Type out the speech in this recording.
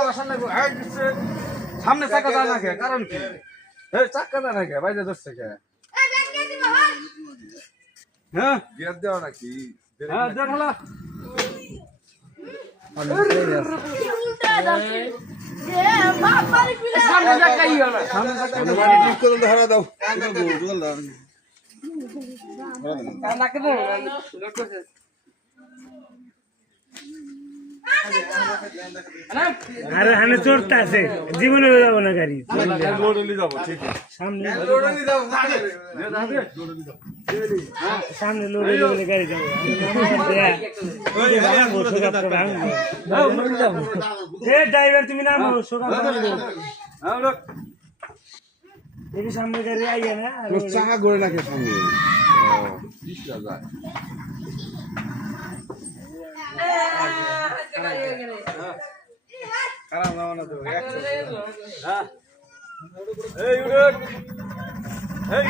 চাকা বসান লাগবে সামনে চাকা যায় না কে কারণ কি চাকা যায় না কে বাইরে ধরছে কে হ্যাঁ গিয়ার দেওয়া নাকি হ্যাঁ দেখ হলো সামনে চাকাই হলো সামনে চাকা ঠিক করে ধরা দাও আরে হানে চড়তে আছে জীবনে যাব না গাড়ি লোডলি যাব ঠিক সামনে লোডলি দাও সামনে লোডে বলে গাড়ি যাবে ড্রাইভার তুমি নামো সকাল দেখি সামনে গাড়ি আইয়া না চাকা গড়ে নাকি সঙ্গে খারাপ না মানে তো হ্যাঁ এই উড়ক এই